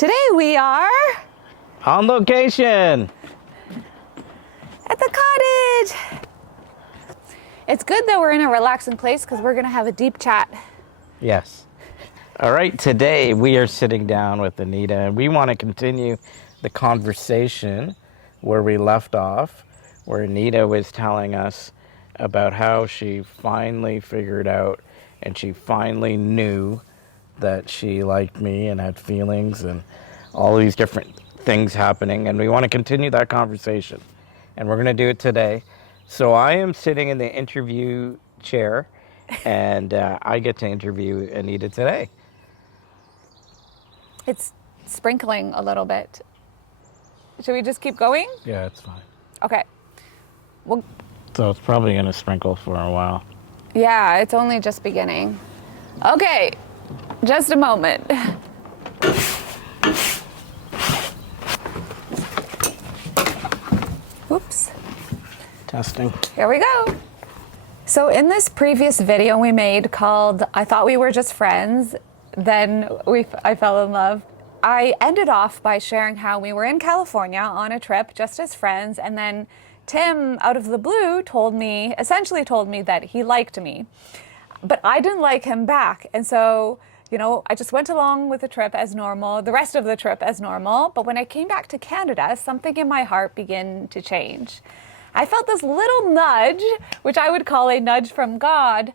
Today we are on location at the cottage. It's good that we're in a relaxing place because we're going to have a deep chat. Yes. All right, today we are sitting down with Anita and we want to continue the conversation where we left off, where Anita was telling us about how she finally figured out and she finally knew that she liked me and had feelings and all these different things happening, and we want to continue that conversation, and we're going to do it today. So I am sitting in the interview chair and I get to interview Anita today. It's sprinkling a little bit. Should we just keep going? Yeah, it's fine. Okay. Well, So it's probably going to sprinkle for a while. yeah, it's only just beginning. Okay, just a moment. Oops. Testing. Here we go. So in this previous video we made called I Thought We Were Just Friends, then I fell in love. I ended off by sharing how we were in California on a trip just as friends, and then Tim, out of the blue, essentially told me that he liked me. But I didn't like him back. And so, I just went along with the trip as normal, the rest of the trip as normal. But when I came back to Canada, something in my heart began to change. I felt this little nudge, which I would call a nudge from God,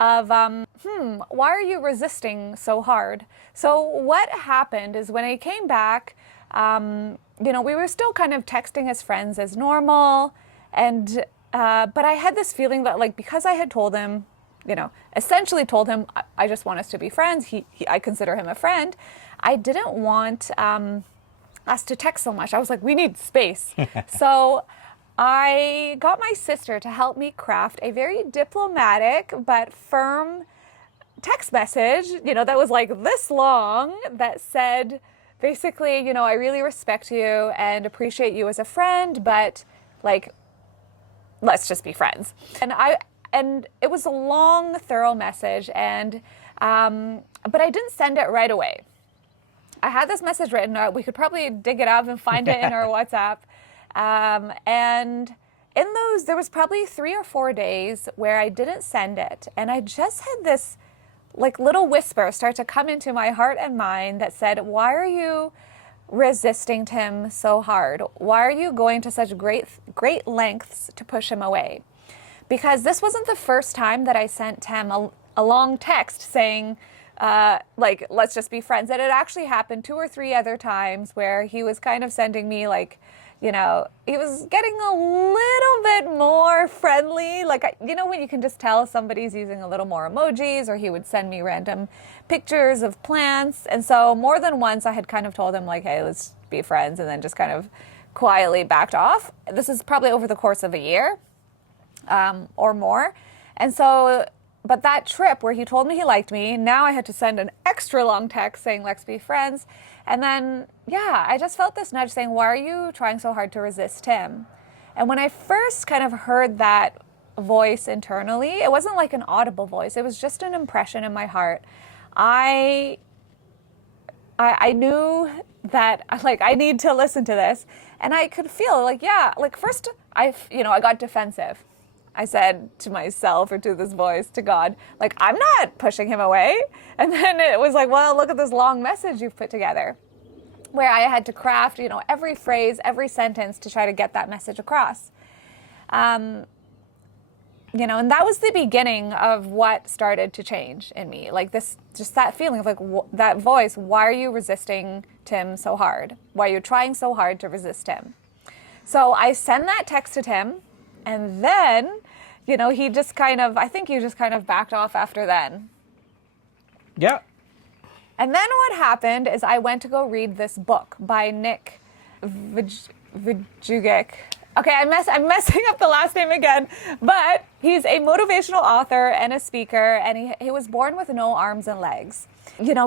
of, why are you resisting so hard? So what happened is when I came back, we were still kind of texting as friends as normal. And, but I had this feeling that because I had told him, essentially told him, I just want us to be friends. I consider him a friend. I didn't want us to text so much. I was like, we need space. So I got my sister to help me craft a very diplomatic but firm text message, that was this long, that said, basically, I really respect you and appreciate you as a friend, but let's just be friends. And it was a long, thorough message, but I didn't send it right away. I had this message written out. We could probably dig it up and find it in our WhatsApp. And in those, there was probably 3 or 4 days where I didn't send it. And I just had this little whisper start to come into my heart and mind that said, why are you resisting Tim so hard? Why are you going to such great lengths to push him away? Because this wasn't the first time that I sent Tim a long text saying, let's just be friends. That it actually happened 2 or 3 other times where he was kind of sending me he was getting a little bit more friendly. When you can just tell somebody's using a little more emojis, or he would send me random pictures of plants. And so more than once I had kind of told him hey, let's be friends, and then just kind of quietly backed off. This is probably over the course of a year. Or more. And so, but that trip where he told me he liked me, now I had to send an extra long text saying, let's be friends. And then, I just felt this nudge saying, why are you trying so hard to resist him? And when I first kind of heard that voice internally, it wasn't like an audible voice. It was just an impression in my heart. I knew that I need to listen to this. And I could feel first I got defensive. I said to myself, or to this voice, to God, I'm not pushing him away. And then it was well, look at this long message you've put together, where I had to craft, every phrase, every sentence to try to get that message across. And that was the beginning of what started to change in me. Just that feeling of that voice, why are you resisting Tim so hard? Why are you trying so hard to resist him? So I send that text to Tim. And then, he just I think he just kind of backed off after then. Yeah. And then what happened is I went to go read this book by Nick Vujicic. Okay, I'm messing up the last name again, but he's a motivational author and a speaker, and he was born with no arms and legs.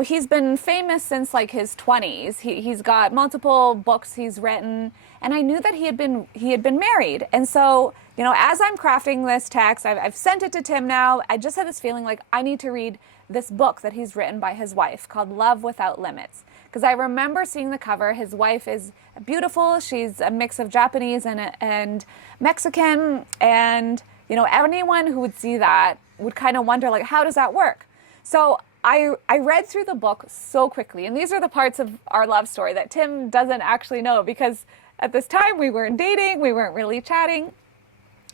He's been famous since his 20s. He's got multiple books he's written, and I knew that he had been married. And so, as I'm crafting this text, I've sent it to Tim now. I just had this feeling I need to read this book that he's written by his wife called Love Without Limits. because I remember seeing the cover. His wife is beautiful. She's a mix of Japanese and Mexican. And, you know, anyone who would see that would kind of wonder, like, how does that work? So I read through the book so quickly. And these are the parts of our love story that Tim doesn't actually know, because at this time we weren't dating, we weren't really chatting.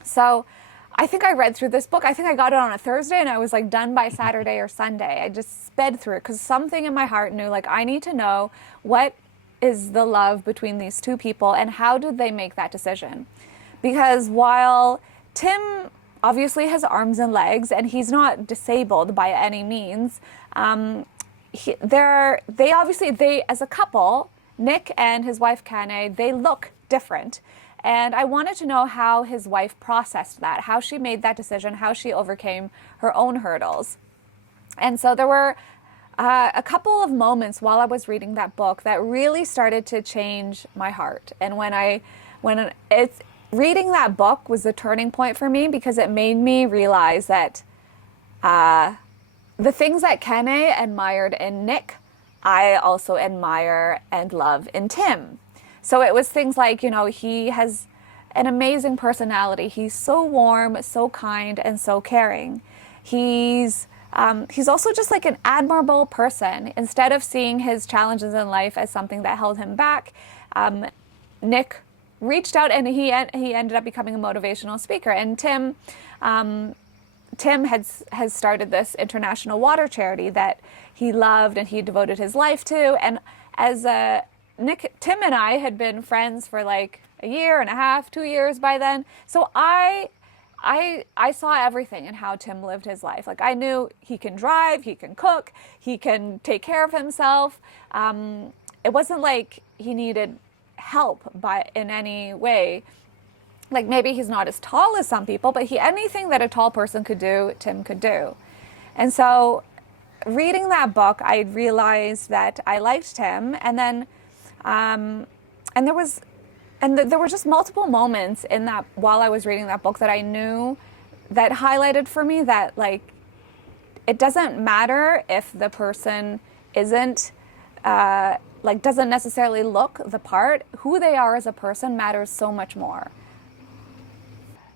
So I think I read through this book. I think I got it on a Thursday and I was like done by Saturday or Sunday. I just sped through it because something in my heart knew, like, I need to know what is the love between these two people and how did they make that decision? Because while Tim obviously has arms and legs and he's not disabled by any means, they as a couple, Nick and his wife Kane, they look different. And I wanted to know how his wife processed that, how she made that decision, how she overcame her own hurdles. And so there were a couple of moments while I was reading that book that really started to change my heart. And reading that book was the turning point for me, because it made me realize that the things that Kane admired in Nick, I also admire and love in Tim. So it was things like, you know, he has an amazing personality. He's so warm, so kind, and so caring. He's also just like an admirable person. Instead of seeing his challenges in life as something that held him back, Nick reached out and he ended up becoming a motivational speaker. And Tim has started this international water charity that he loved and he devoted his life to. And as Tim and I had been friends for like a year and a half, 2 years by then. So I saw everything in how Tim lived his life. Like, I knew he can drive, he can cook, he can take care of himself. It wasn't like he needed help in any way. Like, maybe he's not as tall as some people, but anything that a tall person could do, Tim could do. And so reading that book, I realized that I liked Tim. And then there were just multiple moments in that while I was reading that book that I knew that highlighted for me that, like, it doesn't matter if the person isn't doesn't necessarily look the part. Who they are as a person matters so much more.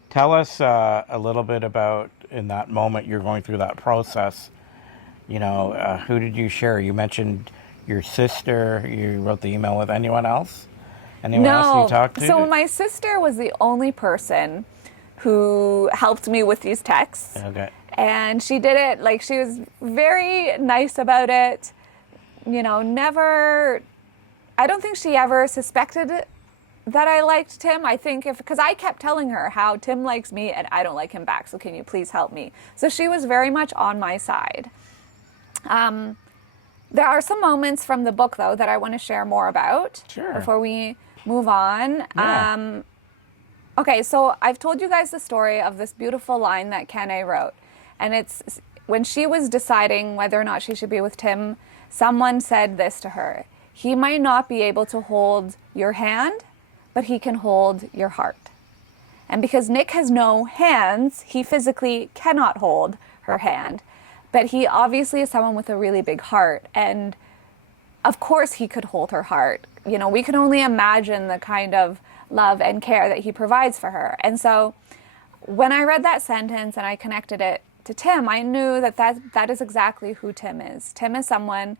Tell us a little bit about, in that moment you're going through that process, you know, who did you share? You mentioned your sister. You wrote the email with anyone else? Anyone else you talked to? So my sister was the only person who helped me with these texts. Okay. And she did it, like, she was very nice about it. You know, I don't think she ever suspected that I liked Tim. I think because I kept telling her how Tim likes me and I don't like him back. So can you please help me? So she was very much on my side. There are some moments from the book, though, that I want to share more about. Sure. Before we move on. Yeah. Okay, so I've told you guys the story of this beautiful line that Kane wrote. And it's when she was deciding whether or not she should be with Tim, someone said this to her: he might not be able to hold your hand, but he can hold your heart. And because Nick has no hands, he physically cannot hold her hand. But he obviously is someone with a really big heart. And of course he could hold her heart. You know, we can only imagine the kind of love and care that he provides for her. And so when I read that sentence and I connected it to Tim, I knew that is exactly who Tim is. Tim is someone,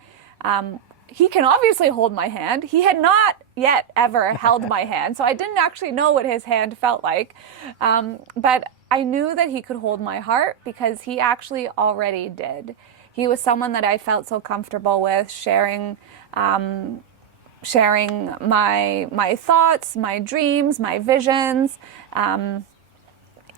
he can obviously hold my hand. He had not yet ever held my hand, so I didn't actually know what his hand felt like. But I knew that he could hold my heart because he actually already did. He was someone that I felt so comfortable with sharing my thoughts, my dreams, my visions.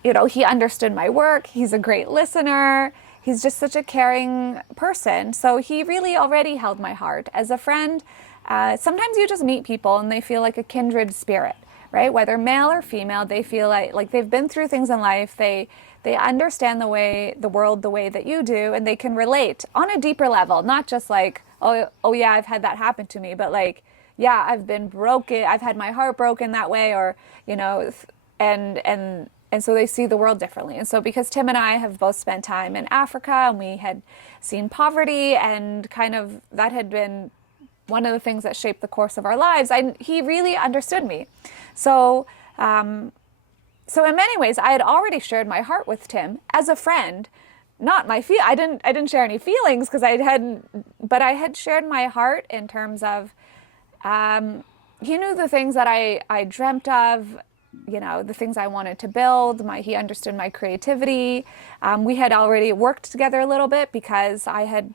You know, he understood my work. He's a great listener. He's just such a caring person. So he really already held my heart. As a friend, sometimes you just meet people and they feel like a kindred spirit, right? Whether male or female, they feel like they've been through things in life. They understand the world the way that you do, and they can relate on a deeper level, not just like, oh yeah, I've had that happen to me, but like, yeah, I've been broken. I've had my heart broken that way, or, you know, and so they see the world differently. And so because Tim and I have both spent time in Africa and we had seen poverty, and kind of that had been one of the things that shaped the course of our lives, he really understood me. So, so in many ways, I had already shared my heart with Tim as a friend. Not my I didn't share any feelings because I hadn't, but I had shared my heart in terms of, he knew the things that I dreamt of, you know, the things I wanted to build. He understood my creativity. We had already worked together a little bit because I had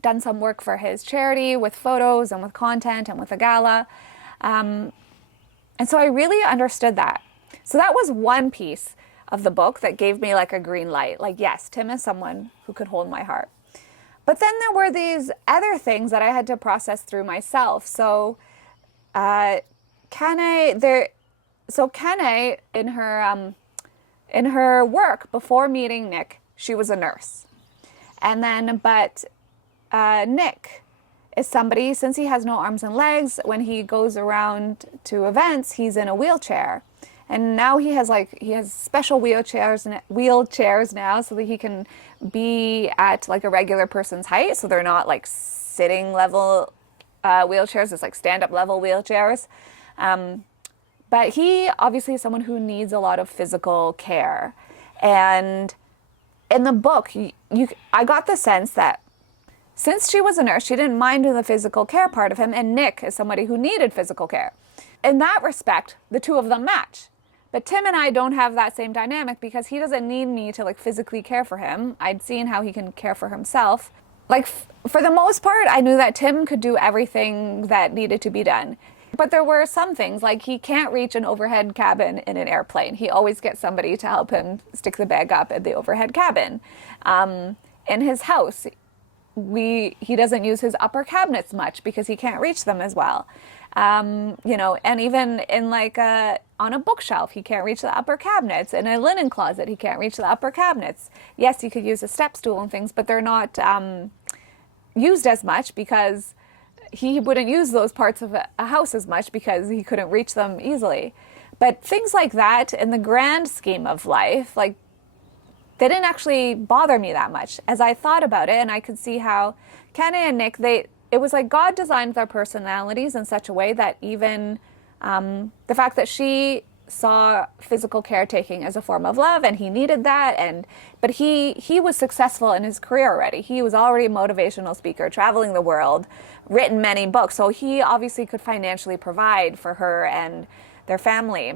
done some work for his charity with photos and with content and with a gala. And so I really understood that. So that was one piece of the book that gave me like a green light. Like, yes, Tim is someone who could hold my heart. But then there were these other things that I had to process through myself. So Kane, in her work before meeting Nick, she was a nurse. And then, but Nick is somebody, since he has no arms and legs, when he goes around to events, he's in a wheelchair. And now he has special wheelchairs now so that he can be at like a regular person's height. So they're not like sitting level wheelchairs, it's like stand-up level wheelchairs. But he obviously is someone who needs a lot of physical care. And in the book, I got the sense that since she was a nurse, she didn't mind the physical care part of him, and Nick is somebody who needed physical care. In that respect, the two of them match. But Tim and I don't have that same dynamic because he doesn't need me to like physically care for him. I'd seen how he can care for himself. Like for the most part, I knew that Tim could do everything that needed to be done. But there were some things, like he can't reach an overhead cabin in an airplane. He always gets somebody to help him stick the bag up in the overhead cabin. In his house, he doesn't use his upper cabinets much because he can't reach them as well. You know, and even in like on a bookshelf, he can't reach the upper cabinets. In a linen closet, he can't reach the upper cabinets. Yes, he could use a step stool and things, but they're not used as much because he wouldn't use those parts of a house as much because he couldn't reach them easily. But things like that in the grand scheme of life, like they didn't actually bother me that much as I thought about it. And I could see how Kenny and Nick, it was like God designed their personalities in such a way that even the fact that she saw physical caretaking as a form of love and he needed that, but he was successful in his career already. He was already a motivational speaker, traveling the world, written many books, so he obviously could financially provide for her and their family.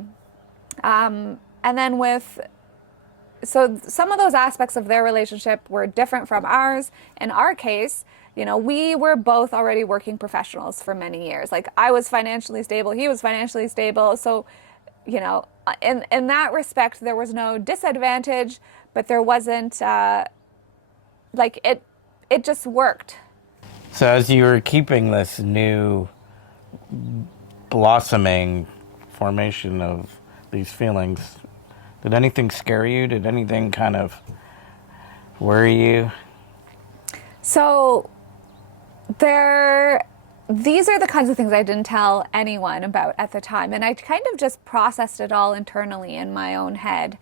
And then so some of those aspects of their relationship were different from ours. In our case, you know, we were both already working professionals for many years. Like I was financially stable, he was financially stable. So, you know, in that respect, there was no disadvantage, but there wasn't, like it just worked. So as you were keeping this new blossoming formation of these feelings, did anything scare you? Did anything kind of worry you? So these are the kinds of things I didn't tell anyone about at the time. And I kind of just processed it all internally in my own head.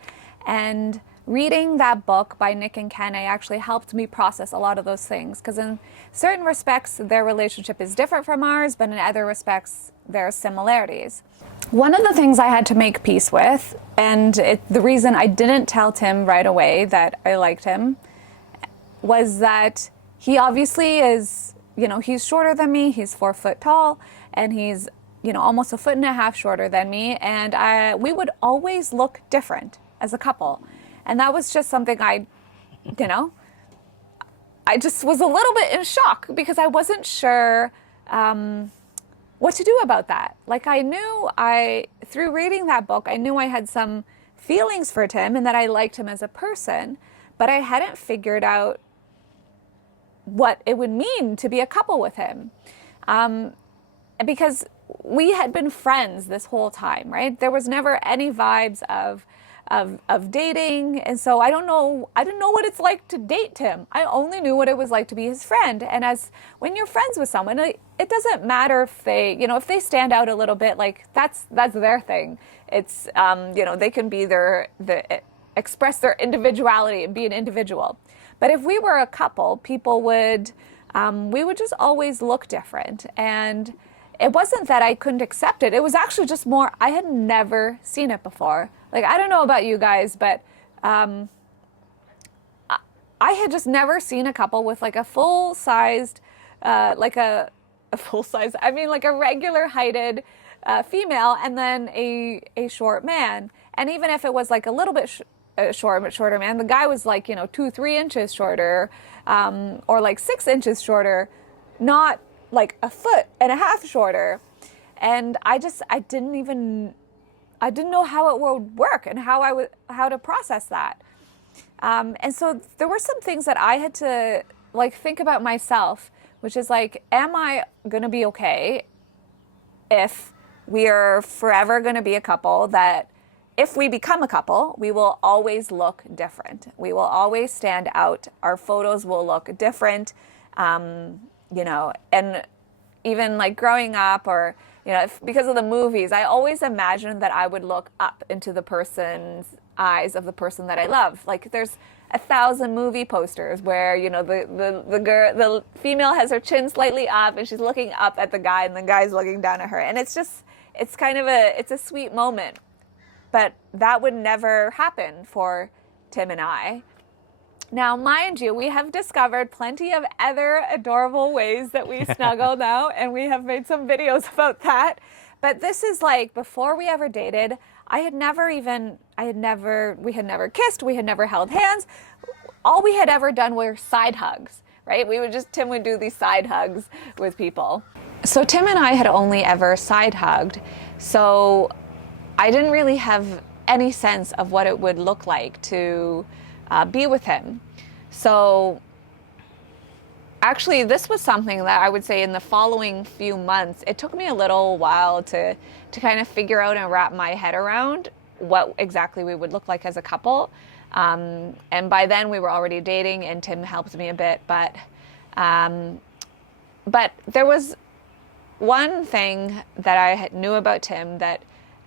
And reading that book by Nick and Kenny actually helped me process a lot of those things. Because in certain respects, their relationship is different from ours, but in other respects, there are similarities. One of the things I had to make peace with, and the reason I didn't tell Tim right away that I liked him, was that he obviously is, you know, he's shorter than me, he's 4 foot tall, and he's, you know, almost 1.5 feet shorter than me, and we would always look different as a couple. And that was just something I just was a little bit in shock because I wasn't sure what to do about that. Like through reading that book, I knew I had some feelings for Tim and that I liked him as a person, but I hadn't figured out what it would mean to be a couple with him. Because we had been friends this whole time, right? There was never any vibes of dating. And so I didn't know what it's like to date Tim. I only knew what it was like to be his friend. And when you're friends with someone, it doesn't matter if if they stand out a little bit, like that's their thing. It's, they can be express their individuality and be an individual. But if we were a couple, people would we would just always look different. And it wasn't that I couldn't accept it. It was actually just more, I had never seen it before. Like, I don't know about you guys, but I had just never seen a couple with like a full-sized, like a full size, I mean like a regular heighted female and then a short man. And even if it was like a little bit shorter man, the guy was like, 2-3 inches shorter, or like 6 inches shorter, not like a foot and a half shorter. And I didn't know how it would work and how to process that. And so there were some things that I had to like think about myself, which is like, am I going to be okay if we are forever going to be a couple that if we become a couple, we will always look different. We will always stand out. Our photos will look different, and even like growing up or, because of the movies, I always imagined that I would look up into the person's eyes of the person that I love. Like there's 1,000 movie posters where, the female has her chin slightly up and she's looking up at the guy and the guy's looking down at her. And it's a sweet moment. But that would never happen for Tim and I. Now, mind you, we have discovered plenty of other adorable ways that we snuggle now, and we have made some videos about that. But this is like, before we ever dated, we had never kissed, we had never held hands. All we had ever done were side hugs, right? Tim would do these side hugs with people. So Tim and I had only ever side hugged. So I didn't really have any sense of what it would look like to be with him. So actually, this was something that I would say in the following few months, it took me a little while to kind of figure out and wrap my head around what exactly we would look like as a couple. And by then we were already dating and Tim helped me a bit. But there was one thing that I knew about Tim that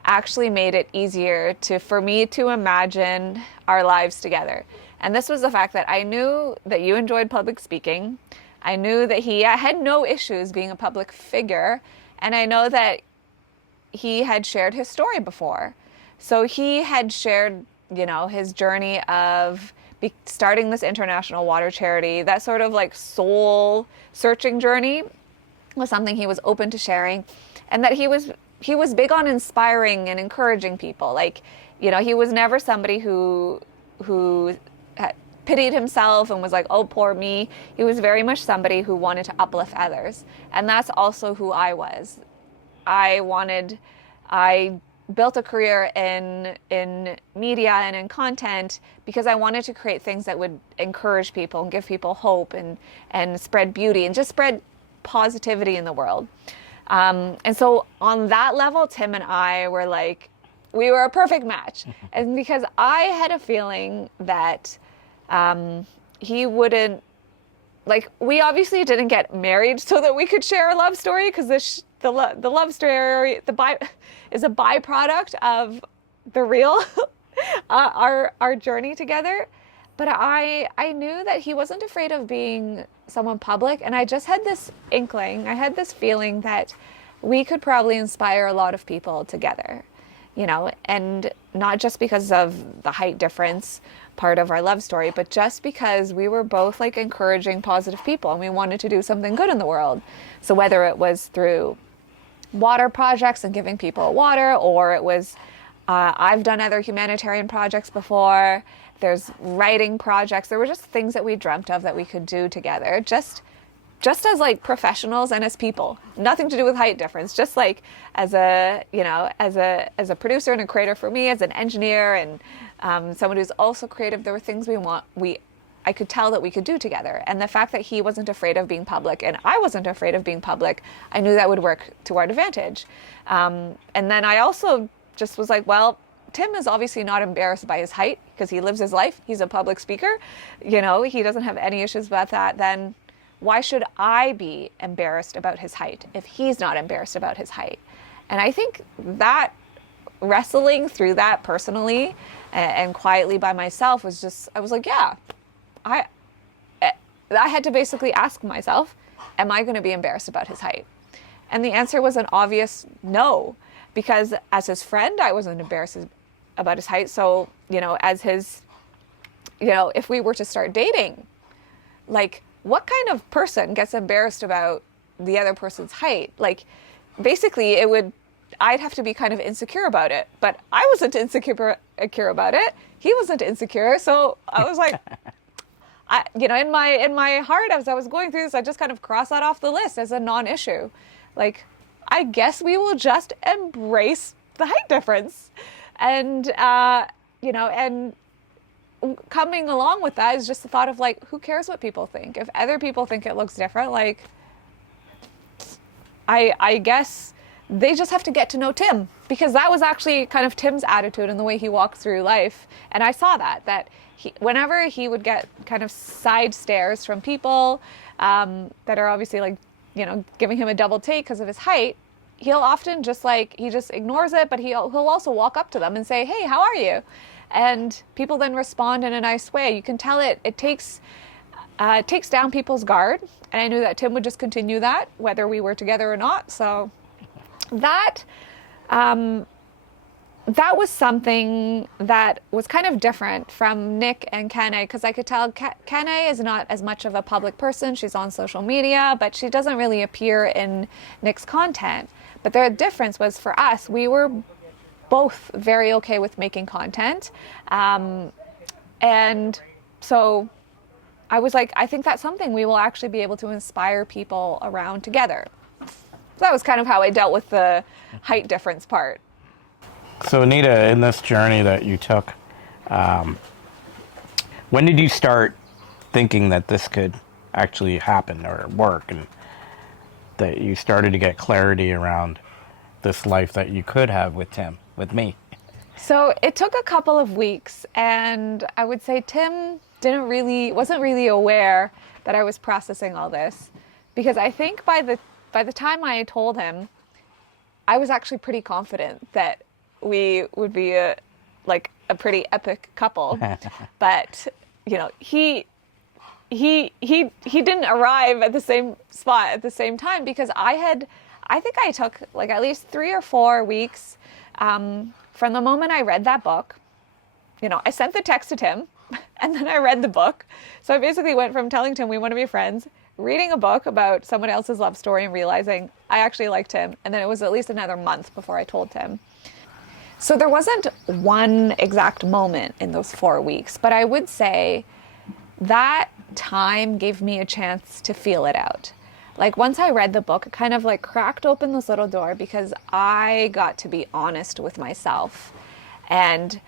actually made it easier for me to imagine our lives together. And this was the fact that I knew that you enjoyed public speaking. I knew that he had no issues being a public figure. And I know that he had shared his story before. So he had shared, his journey of starting this international water charity. That sort of like soul searching journey was something he was open to sharing. And that he was big on inspiring and encouraging people. Like, he was never somebody who pitied himself and was like, oh, poor me. He was very much somebody who wanted to uplift others. And that's also who I was. I built a career in media and in content because I wanted to create things that would encourage people and give people hope and spread beauty and just spread positivity in the world. And so on that level, Tim and I were like, we were a perfect match. And because I had a feeling that he wouldn't, like, we obviously didn't get married so that we could share a love story, because the love story is a byproduct of the real, our journey together. But I knew that he wasn't afraid of being someone public, and I just had this inkling, I had this feeling that we could probably inspire a lot of people together, and not just because of the height difference part of our love story, but just because we were both like encouraging positive people and we wanted to do something good in the world. So whether it was through water projects and giving people water, or it was, I've done other humanitarian projects before, there's writing projects, there were just things that we dreamt of that we could do together, just as like professionals and as people, nothing to do with height difference, just like as a producer and a creator for me, as an engineer and someone who's also creative, there were things I could tell that we could do together. And the fact that he wasn't afraid of being public and I wasn't afraid of being public, I knew that would work to our advantage. And then I also just was like, well, Tim is obviously not embarrassed by his height because he lives his life. He's a public speaker. He doesn't have any issues about that. Then why should I be embarrassed about his height if he's not embarrassed about his height? And I think that wrestling through that personally and quietly by myself was just, I was like, yeah, I had to basically ask myself, am I going to be embarrassed about his height? And the answer was an obvious no, because as his friend, I wasn't embarrassed about his height. So, as his, if we were to start dating, like, what kind of person gets embarrassed about the other person's height? Like, basically, I'd have to be kind of insecure about it, but I wasn't insecure about it. He wasn't insecure. So I was like, in my heart, as I was going through this, I just kind of crossed that off the list as a non-issue. Like, I guess we will just embrace the height difference. And, and coming along with that is just the thought of like, who cares what people think? If other people think it looks different, like, I guess they just have to get to know Tim, because that was actually kind of Tim's attitude and the way he walked through life. And I saw that whenever he would get kind of side stares from people that are obviously like, giving him a double take because of his height, he'll often just he just ignores it, but he'll also walk up to them and say, hey, how are you? And people then respond in a nice way. You can tell it takes down people's guard. And I knew that Tim would just continue that, whether we were together or not. So that was something that was kind of different from Nick and Kene, because I could tell Kene is not as much of a public person. She's on social media, but she doesn't really appear in Nick's content. But the difference was, for us, we were both very okay with making content. And so I was like, I think that's something we will actually be able to inspire people around together. So that was kind of how I dealt with the height difference part. So Anita, in this journey that you took, when did you start thinking that this could actually happen or work, and that you started to get clarity around this life that you could have with Tim, with me? So it took a couple of weeks, and I would say Tim wasn't really aware that I was processing all this, because I think by the time I told him, I was actually pretty confident that we would be a pretty epic couple. But he didn't arrive at the same spot at the same time, because I think I took like at least 3 or 4 weeks from the moment I read that book. I sent the text to Tim, and then I read the book. So I basically went from telling Tim we want to be friends, reading a book about someone else's love story, and realizing I actually liked him. And then it was at least another month before I told Tim. So there wasn't one exact moment in those 4 weeks, but I would say that time gave me a chance to feel it out. Like, once I read the book, it kind of like cracked open this little door, because I got to be honest with myself. And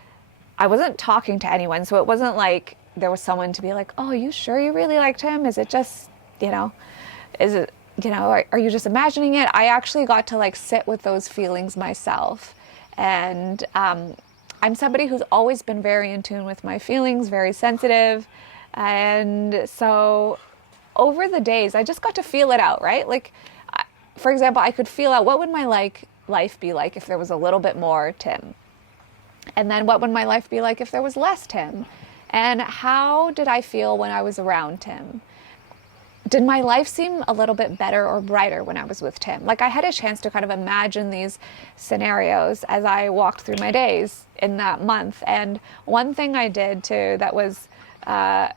I wasn't talking to anyone, so it wasn't like there was someone to be like, oh, you sure you really liked him? Is it just, is it, are you just imagining it? I actually got to like sit with those feelings myself. And I'm somebody who's always been very in tune with my feelings, very sensitive. And so over the days, I just got to feel it out, right? Like, for example, I could feel out, what would my life be like if there was a little bit more Tim? And then what would my life be like if there was less Tim? And how did I feel when I was around Tim? Did my life seem a little bit better or brighter when I was with Tim? Like, I had a chance to kind of imagine these scenarios as I walked through my days in that month. And one thing I did too that was that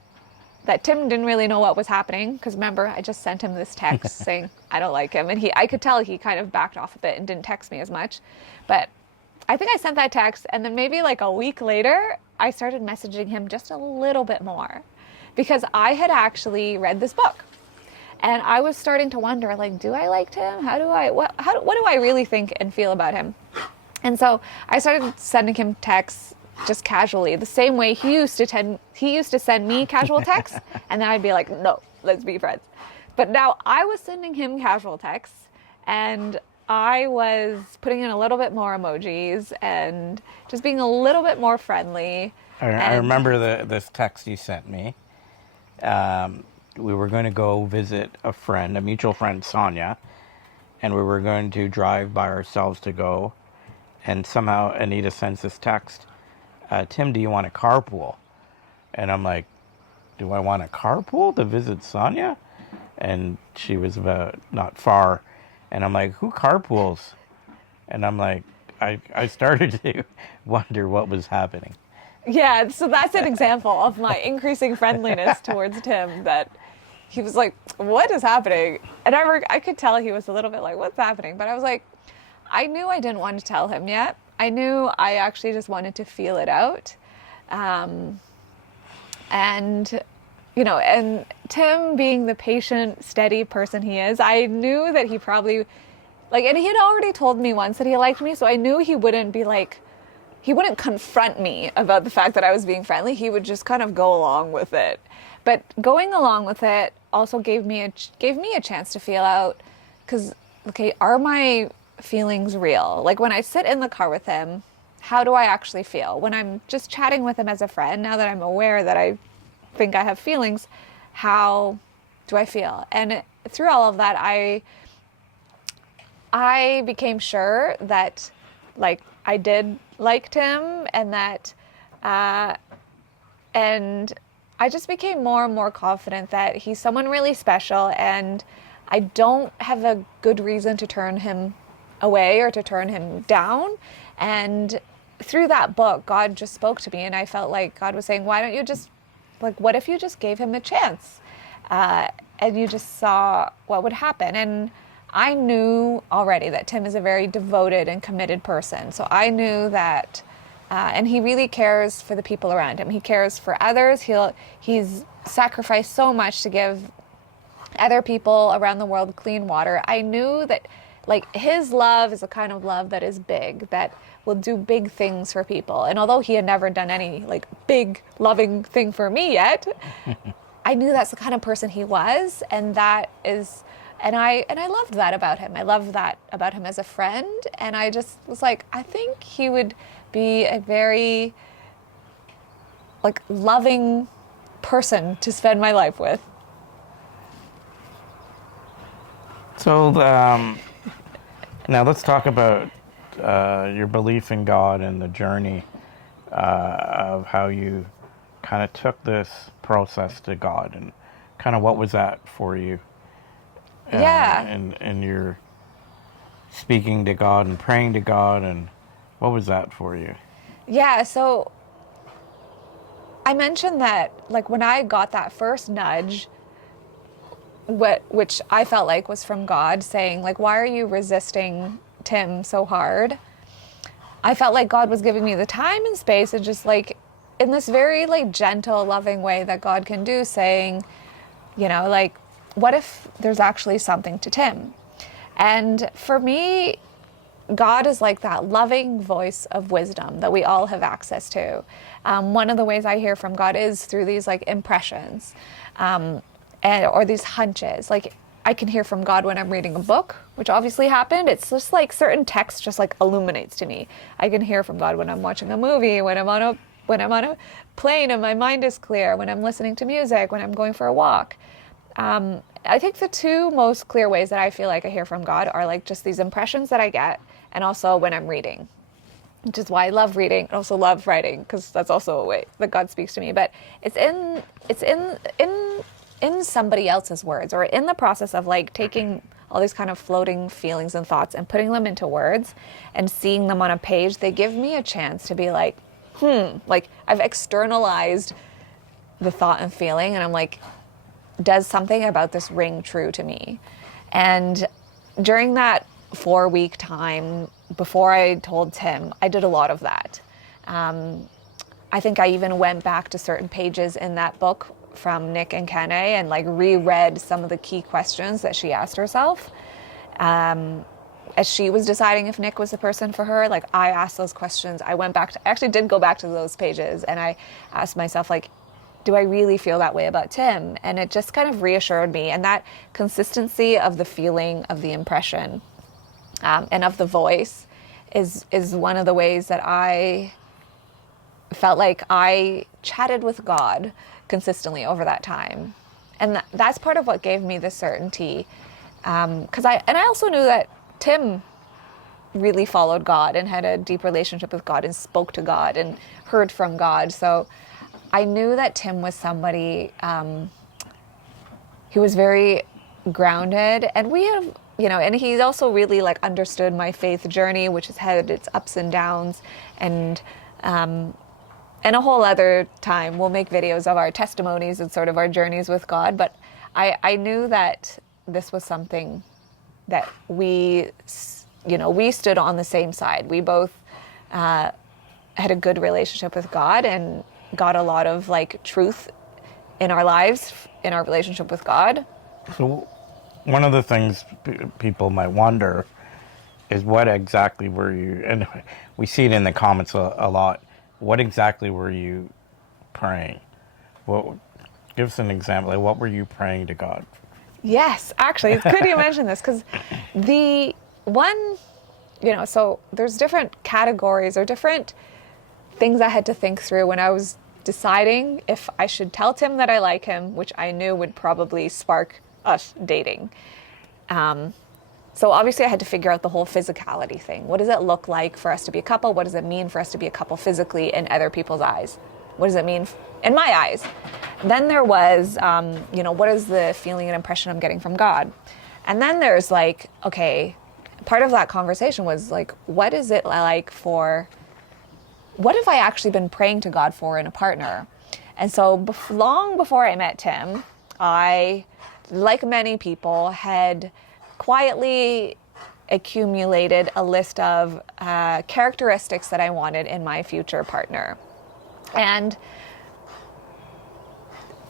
Tim didn't really know what was happening, because remember, I just sent him this text saying I don't like him, and I could tell he kind of backed off a bit and didn't text me as much. But I think I sent that text, and then maybe like a week later, I started messaging him just a little bit more, because I had actually read this book. And I was starting to wonder, like, do I like him? What do I really think and feel about him? And so I started sending him texts just casually, the same way he used to send me casual texts, and then I'd be like, no, let's be friends. But now I was sending him casual texts, and I was putting in a little bit more emojis and just being a little bit more friendly. I remember this text you sent me. We were going to go visit a mutual friend, Sonia, and we were going to drive by ourselves to go. And somehow Anita sends this text, Tim, do you want a carpool? And I'm like, do I want a carpool to visit Sonia? and she was about not far, and I'm like, who carpools? And I'm like, I started to wonder what was happening. Yeah, so that's an example of my increasing friendliness towards Tim, that he was like, what is happening? And I could tell he was a little bit like, what's happening? But I was like, I knew I didn't want to tell him yet. I knew I actually just wanted to feel it out. And, and Tim being the patient, steady person he is, I knew that he probably, and he had already told me once that he liked me, so I knew he wouldn't be like, he wouldn't confront me about the fact that I was being friendly. He would just kind of go along with it. But going along with it also gave me a chance to feel out, because, okay, are my feelings real? Like when I sit in the car with him, how do I actually feel? When I'm just chatting with him as a friend, now that I'm aware that I think I have feelings, how do I feel? And through all of that, I became sure that, I did like him, and that, and I just became more and more confident that he's someone really special, and I don't have a good reason to turn him away or to turn him down. And through that book, God just spoke to me, and I felt like God was saying, why don't you just, what if you just gave him a chance? And you just saw what would happen. And I knew already that Tim is a very devoted and committed person. So I knew that, and he really cares for the people around him. He cares for others. He's sacrificed so much to give other people around the world clean water. I knew that, his love is a kind of love that is big, that will do big things for people. And although he had never done any, big loving thing for me yet, I knew that's the kind of person he was, and that is... And I loved that about him. I loved that about him as a friend. And I just was like, I think he would be a very, loving person to spend my life with. So now let's talk about your belief in God and the journey of how you kind of took this process to God, and kind of what was that for you? Yeah. And you're speaking to God and praying to God, and what was that for you? Yeah, so I mentioned that, when I got that first nudge, which I felt like was from God saying, why are you resisting Tim so hard? I felt like God was giving me the time and space, and just in this very gentle, loving way that God can do, saying, what if there's actually something to Tim? And for me, God is like that loving voice of wisdom that we all have access to. One of the ways I hear from God is through these impressions, or these hunches. I can hear from God when I'm reading a book, which obviously happened. It's just certain text just illuminates to me. I can hear from God when I'm watching a movie, when I'm on a plane and my mind is clear, when I'm listening to music, when I'm going for a walk. I think the two most clear ways that I feel like I hear from God are just these impressions that I get, and also when I'm reading, which is why I love reading and also love writing, because that's also a way that God speaks to me. But it's in somebody else's words, or in the process of taking all these kind of floating feelings and thoughts and putting them into words and seeing them on a page. They give me a chance to be I've externalized the thought and feeling, and I'm does something about this ring true to me? And during that 4-week time before I told Tim, I did a lot of that. I think I even went back to certain pages in that book from Nick and Kene and reread some of the key questions that she asked herself. As she was deciding if Nick was the person for her, I asked those questions. I actually did go back to those pages, and I asked myself, do I really feel that way about Tim? And it just kind of reassured me. And that consistency of the feeling, of the impression, and of the voice is one of the ways that I felt like I chatted with God consistently over that time. And that's part of what gave me the certainty. Because I also knew that Tim really followed God and had a deep relationship with God and spoke to God and heard from God. So I knew that Tim was somebody who was very grounded, and we have, and he's also really like understood my faith journey, which has had its ups and downs, and a whole other time we'll make videos of our testimonies and sort of our journeys with God. But I knew that this was something that we stood on the same side. We both had a good relationship with God and got a lot of like truth in our lives, in our relationship with God. So one of the things people might wonder is what exactly were you, and we see it in the comments a lot, what exactly were you praying? Give us an example. Like, what were you praying to God? Yes, actually, it's good you mentioned this, because the one, so there's different categories or different things I had to think through when I was deciding if I should tell Tim that I like him, which I knew would probably spark us dating. So obviously I had to figure out the whole physicality thing. What does it look like for us to be a couple? What does it mean for us to be a couple physically in other people's eyes? What does it mean in my eyes? Then there was, what is the feeling and impression I'm getting from God? And then there's like, okay, part of that conversation was like, what is it like what have I actually been praying to God for in a partner? And so long before I met Tim, I, like many people, had quietly accumulated a list of characteristics that I wanted in my future partner. And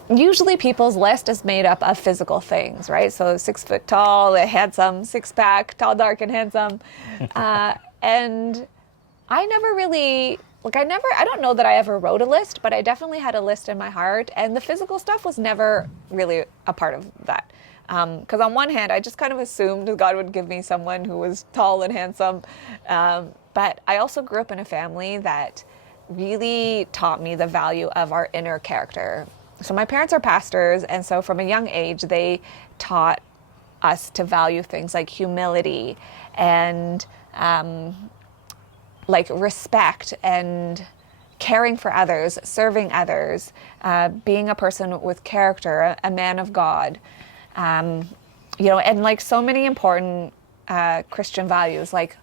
usually people's list is made up of physical things, right? So 6 foot tall, handsome, 6-pack, tall, dark, and handsome. And I never really, I don't know that I ever wrote a list, but I definitely had a list in my heart. And the physical stuff was never really a part of that. Because on one hand, I just kind of assumed God would give me someone who was tall and handsome. But I also grew up in a family that really taught me the value of our inner character. So my parents are pastors, and so from a young age, they taught us to value things like humility and like respect and caring for others, serving others, being a person with character, a man of God, and like so many important Christian values like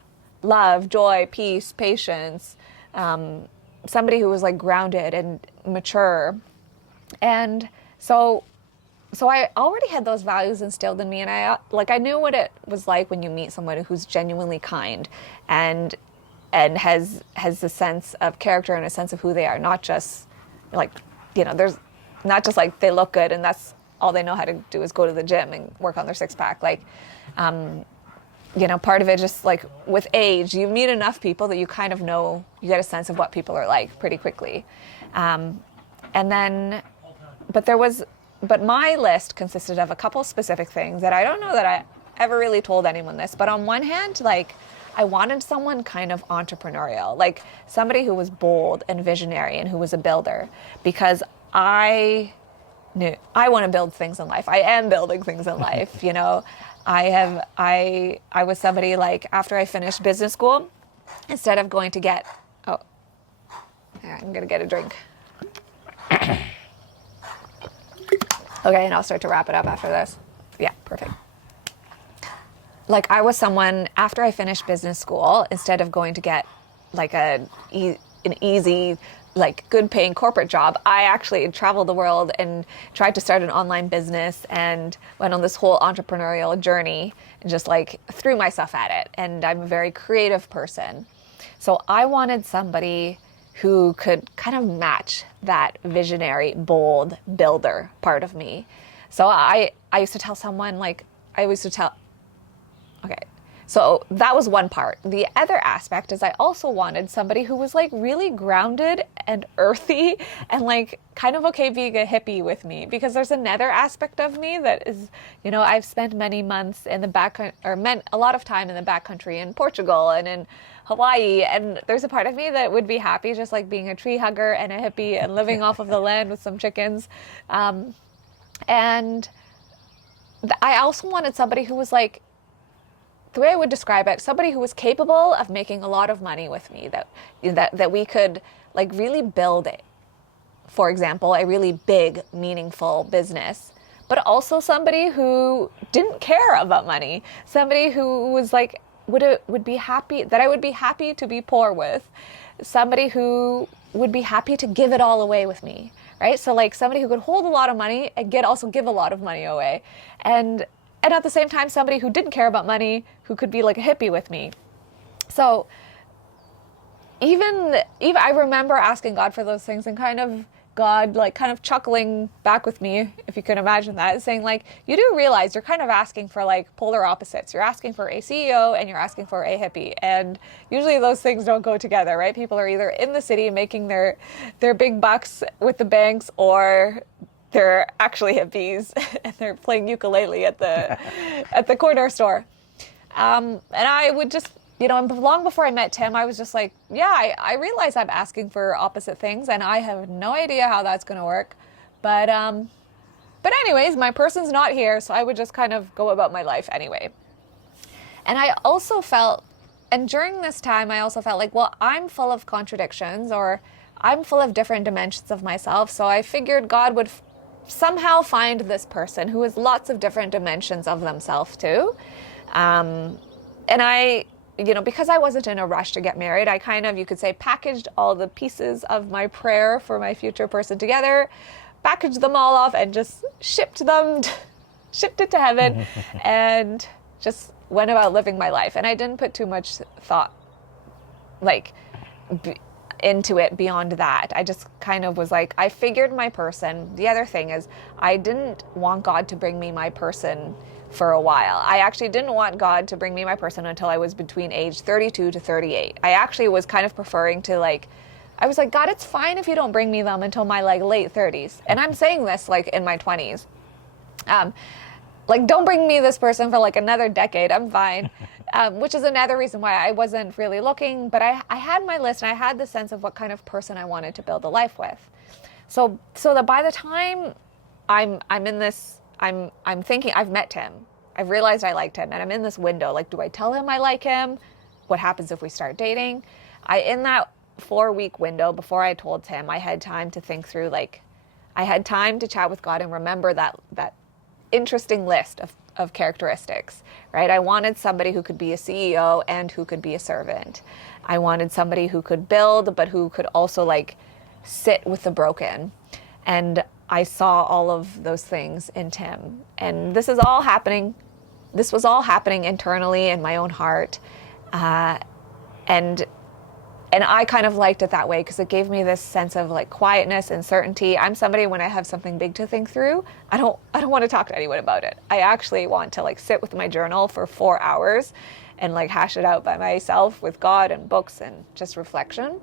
love, joy, peace, patience, somebody who was like grounded and mature. And so I already had those values instilled in me, and I knew what it was like when you meet someone who's genuinely kind and has a sense of character and a sense of who they are, not just like, there's not just like they look good and that's all they know how to do is go to the gym and work on their 6-pack. Like, part of it just like with age, you meet enough people that you kind of know, you get a sense of what people are like pretty quickly. But my list consisted of a couple specific things that I don't know that I ever really told anyone this, but on one hand, like, I wanted someone kind of entrepreneurial, like somebody who was bold and visionary and who was a builder, because I knew I want to build things in life. I am building things in life. I was somebody like after I finished business school, instead of going to get, I'm going to get a drink. Okay, and I'll start to wrap it up after this. Yeah, perfect. Like I was someone, after I finished business school, instead of going to get like an easy, like good paying corporate job, I actually traveled the world and tried to start an online business and went on this whole entrepreneurial journey and just like threw myself at it. And I'm a very creative person. So I wanted somebody who could kind of match that visionary, bold builder part of me. So I used to tell someone okay, so that was one part. The other aspect is I also wanted somebody who was like really grounded and earthy and like kind of okay being a hippie with me, because there's another aspect of me that is, I've spent many months in the a lot of time in the backcountry in Portugal and in Hawaii, and there's a part of me that would be happy just like being a tree hugger and a hippie and living off of the land with some chickens. And I also wanted somebody who was like, the way I would describe it, somebody who was capable of making a lot of money with me, that we could like really build it. For example, a really big, meaningful business, but also somebody who didn't care about money, somebody who was like, would be happy, that I would be happy to be poor with, somebody who would be happy to give it all away with me, right? So like somebody who could hold a lot of money and also give a lot of money away. And at the same time, somebody who didn't care about money, who could be like a hippie with me. So even I remember asking God for those things, and kind of God like kind of chuckling back with me, if you can imagine that, saying like, you do realize you're kind of asking for like polar opposites. You're asking for a CEO and you're asking for a hippie. And usually those things don't go together, right? People are either in the city making their big bucks with the banks, or they're actually hippies and they're playing ukulele at the corner store. And I would just, long before I met Tim, I was just like, yeah, I realize I'm asking for opposite things, and I have no idea how that's going to work. But anyways, my person's not here, so I would just kind of go about my life anyway. And I also felt, and during this time, I also felt like, well, I'm full of contradictions, or I'm full of different dimensions of myself. So I figured God would somehow find this person who has lots of different dimensions of themselves too. And I, because I wasn't in a rush to get married, I kind of, you could say, packaged all the pieces of my prayer for my future person together, packaged them all off, and just shipped it to heaven, and just went about living my life. And I didn't put too much thought, into it beyond that. I just kind of was like, I figured my person. The other thing is, I didn't want God to bring me my person for a while. I actually didn't want God to bring me my person until I was between age 32 to 38. I actually was kind of preferring to I was like, God, it's fine if you don't bring me them until my late 30s. And I'm saying this in my 20s. Don't bring me this person for another decade. I'm fine. Which is another reason why I wasn't really looking, but I had my list, and I had the sense of what kind of person I wanted to build a life with. So that by the time I'm in this, I'm thinking I've met him, I've realized I liked him, and I'm in this window. Do I tell him I like him? What happens if we start dating? In that 4-week window before I told Tim, I had time to think through, I had time to chat with God and remember that interesting list of characteristics, right? I wanted somebody who could be a CEO and who could be a servant. I wanted somebody who could build, but who could also sit with the broken. And I saw all of those things in Tim. And this was all happening internally in my own heart. And I kind of liked it that way, because it gave me this sense of quietness and certainty. I'm somebody, when I have something big to think through, I don't want to talk to anyone about it. I actually want to sit with my journal for 4 hours and hash it out by myself with God and books and just reflection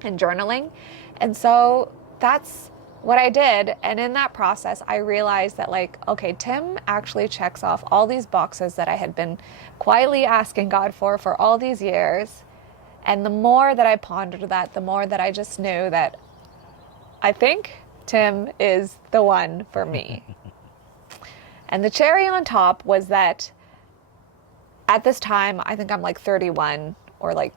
and journaling. And so that's what I did. And in that process, I realized that okay, Tim actually checks off all these boxes that I had been quietly asking God for all these years. And the more that I pondered that, the more that I just knew that I think Tim is the one for me. And the cherry on top was that at this time, I think I'm 31, or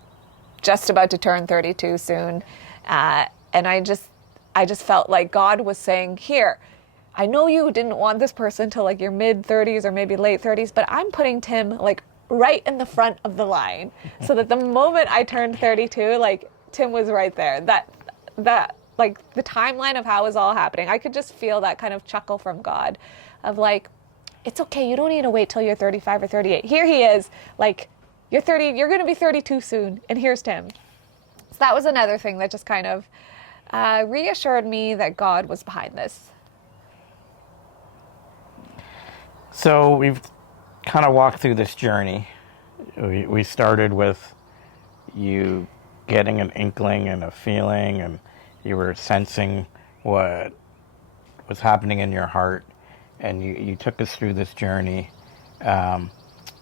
just about to turn 32 soon. And I just felt like God was saying, here, I know you didn't want this person till your mid 30s or maybe late 30s, but I'm putting Tim right in the front of the line, so that the moment I turned 32, Tim was right there. That the timeline of how it was all happening, I could just feel that kind of chuckle from God of it's okay, you don't need to wait till you're 35 or 38. Here he is, you're 30, you're going to be 32 soon, and here's Tim. So that was another thing that just kind of reassured me that God was behind this. So we've kind of walked through this journey. We started with you getting an inkling and a feeling, and you were sensing what was happening in your heart, and you took us through this journey.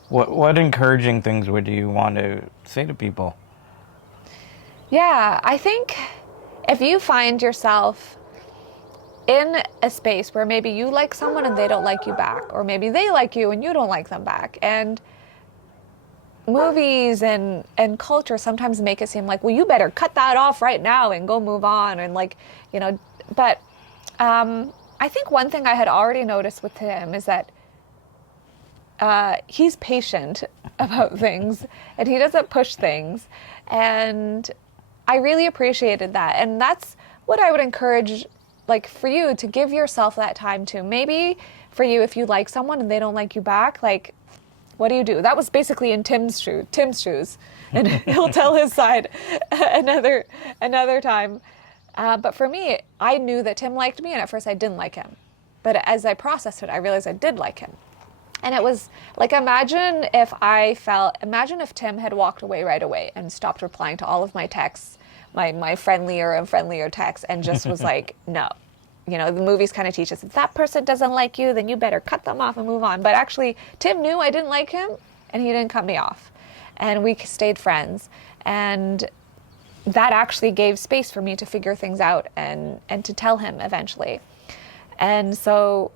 What encouraging things would you want to say to people? Yeah, I think if you find yourself in a space where maybe you like someone and they don't like you back, or maybe they like you and you don't like them back, and movies and culture sometimes make it seem well, you better cut that off right now and go move on, and but I think one thing I had already noticed with him is that he's patient about things and he doesn't push things. And I really appreciated that. And that's what I would encourage, like, for you to give yourself that time to. Maybe for you, if you like someone and they don't like you back, like, what do? That was basically in Tim's shoes. And he'll tell his side another time. But for me, I knew that Tim liked me, and at first I didn't like him. But as I processed it, I realized I did like him. And it was like, imagine if Tim had walked away right away and stopped replying to all of my texts, my friendlier and friendlier texts, and just was like, no. You know, the movies kind of teach us, if that person doesn't like you, then you better cut them off and move on. But actually, Tim knew I didn't like him, and he didn't cut me off. And we stayed friends. And that actually gave space for me to figure things out and to tell him eventually. And so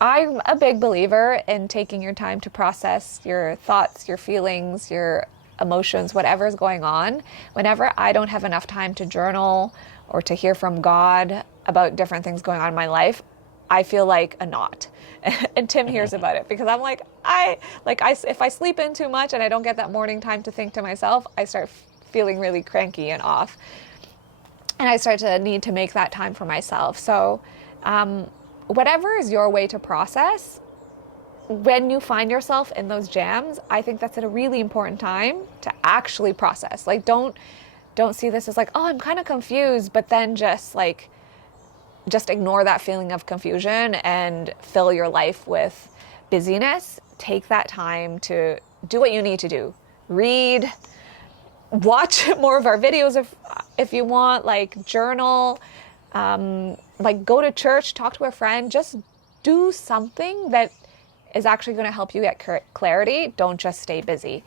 I'm a big believer in taking your time to process your thoughts, your feelings, your emotions, whatever's going on. Whenever I don't have enough time to journal or to hear from God about different things going on in my life, I feel like a knot. And Tim hears about it because I'm like, if I sleep in too much and I don't get that morning time to think to myself, I start feeling really cranky and off. And I start to need to make that time for myself. So whatever is your way to process, when you find yourself in those jams, I think that's a really important time to actually process. Like, don't see this as like, oh, I'm kind of confused, but then just ignore that feeling of confusion and fill your life with busyness. Take that time to do what you need to do. Read, watch more of our videos if you want, like journal, like go to church, talk to a friend, just do something that is actually going to help you get clarity. Don't just stay busy.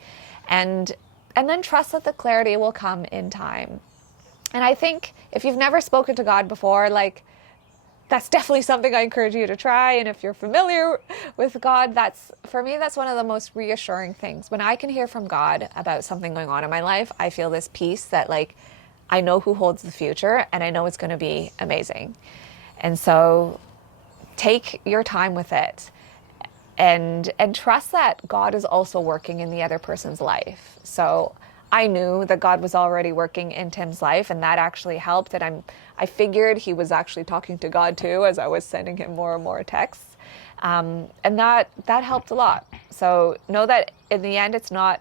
And then trust that the clarity will come in time. And I think if you've never spoken to God before, like, that's definitely something I encourage you to try. And if you're familiar with God, for me, that's one of the most reassuring things. When I can hear from God about something going on in my life, I feel this peace that, like, I know who holds the future and I know it's going to be amazing. And so take your time with it and trust that God is also working in the other person's life. So I knew that God was already working in Tim's life, and that actually helped. And I figured he was actually talking to God too, as I was sending him more and more texts. And that helped a lot. So know that in the end, it's not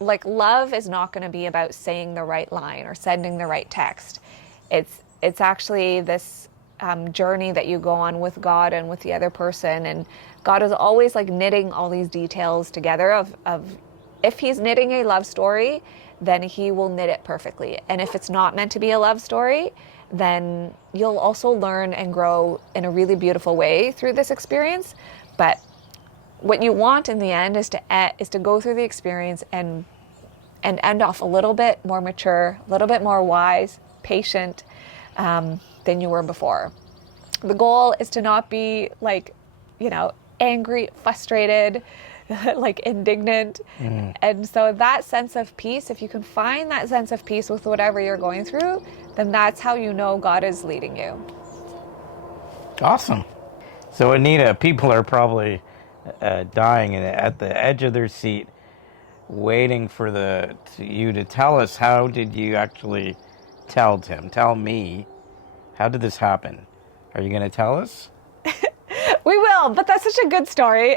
like, love is not going to be about saying the right line or sending the right text. It's actually this journey that you go on with God and with the other person. And God is always like knitting all these details together of if he's knitting a love story, then he will knit it perfectly. And if it's not meant to be a love story, then you'll also learn and grow in a really beautiful way through this experience. But what you want in the end is to go through the experience and end off a little bit more mature, a little bit more wise, patient than you were before. The goal is to not be like, angry, frustrated, like indignant. And so that sense of peace, if you can find that sense of peace with whatever you're going through, then that's how you know God is leading you. Awesome. So Anita, people are probably dying at the edge of their seat, waiting for you to tell us, how did you actually tell Tim? Tell me, how did this happen? Are you going to tell us? We will, but that's such a good story.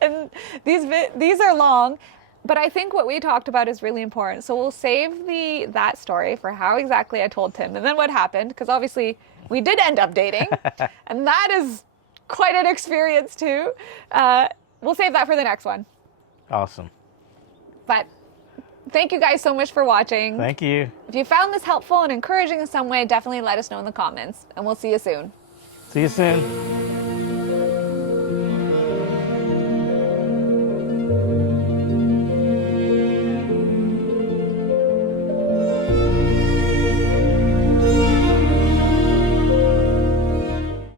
And these are long, but I think what we talked about is really important. So we'll save that story for how exactly I told Tim and then what happened, because obviously we did end up dating, and that is quite an experience too. We'll save that for the next one. Awesome. But thank you guys so much for watching. Thank you. If you found this helpful and encouraging in some way, definitely let us know in the comments, and we'll see you soon. See you soon.